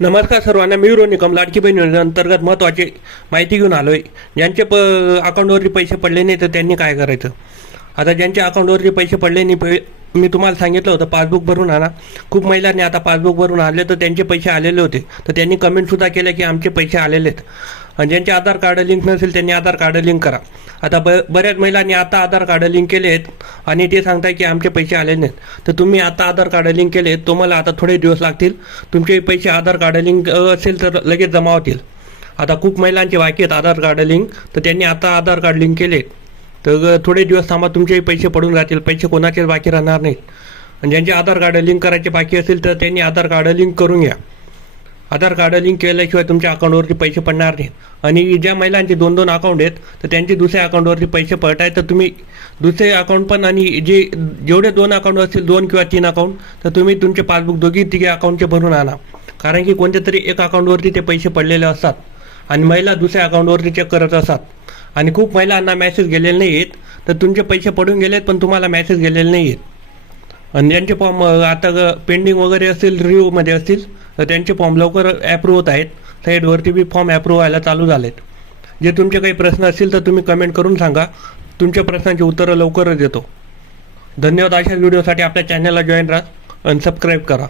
नमस्कार सर्वांना, मी निकम लाडकी बहीण योजनेअंतर्गत महत्त्वाची माहिती घेऊन आलो आहे. ज्यांचे अकाउंटवरती पैसे पडले नाही तर त्यांनी काय करायचं. आता ज्यांच्या अकाउंटवरती पैसे पडले नाही, मी तुम्हाला सांगितलं होतं पासबुक भरून आणा. खूप महिलांनी आता पासबुक भरून आणले तर त्यांचे पैसे आलेले होते, तर त्यांनी कमेंटसुद्धा केलं की आमचे पैसे आलेले आहेत. आणि ज्यांचे आधार कार्ड लिंक नसेल त्यांनी आधार कार्ड लिंक करा. आता बऱ्याच महिलांनी आता आधार कार्ड लिंक केले आहेत आणि ते सांगताय की आमचे पैसे आलेले नाहीत. तर तुम्ही आता आधार कार्ड लिंक केले, तुम्हाला आता थोडे दिवस लागतील. तुमचे पैसे आधार कार्ड लिंक असेल तर लगेच जमा होतील. आता खूप महिलांचे बाकी आहेत आधार कार्ड लिंक, तर त्यांनी आता आधार कार्ड लिंक केले तर थोडे दिवस थांबा, तुमचे पैसे पडून राहतील. पैसे कोणाचेच बाकी राहणार नाहीत. आणि ज्यांचे आधार कार्ड लिंक करायचे बाकी असेल तर त्यांनी आधार कार्ड लिंक करून घ्या. आधार कार्ड लिंक केल्याशिवाय तुमच्या अकाउंटवरती पैसे पडणार नाहीत. आणि ज्या महिलांचे 2-2 अकाउंट आहेत तर त्यांचे दुसऱ्या अकाउंटवरती पैसे पडत आहेत, तर तुम्ही दुसरे अकाउंट पण आणि जेवढे 2 अकाउंट असतील, 2 किंवा 3 अकाउंट, तर तुम्ही तुमचे पासबुक दोघी-तिघे अकाउंटचे भरून आणा. कारण की कोणत्या तरी एक अकाउंटवरती ते पैसे पडलेले असतात आणि महिला दुसऱ्या अकाउंटवरती चेक करत असतात. आणि खूप महिलांना मॅसेज गेलेले नाही आहेत, तर तुमचे पैसे पडून गेलेत पण तुम्हाला मॅसेज गेलेले नाही आहेत. आणि ज्यांचे फॉर्म आता पेंडिंग वगैरे असतील, रिव्ह्यूमध्ये असतील, तर त्यांचे फॉर्म लवकर ॲप्रूव्ह होत आहेत. साईडवरती बी फॉर्म ॲप्रूव्ह व्हायला चालू झालेत. जे तुमचे काही प्रश्न असतील तर तुम्ही कमेंट करून सांगा, तुमच्या प्रश्नांची उत्तरं लवकरच देतो. धन्यवाद. अशा व्हिडिओसाठी आपल्या चॅनलला जॉईन राहा आणि सबस्क्राईब करा.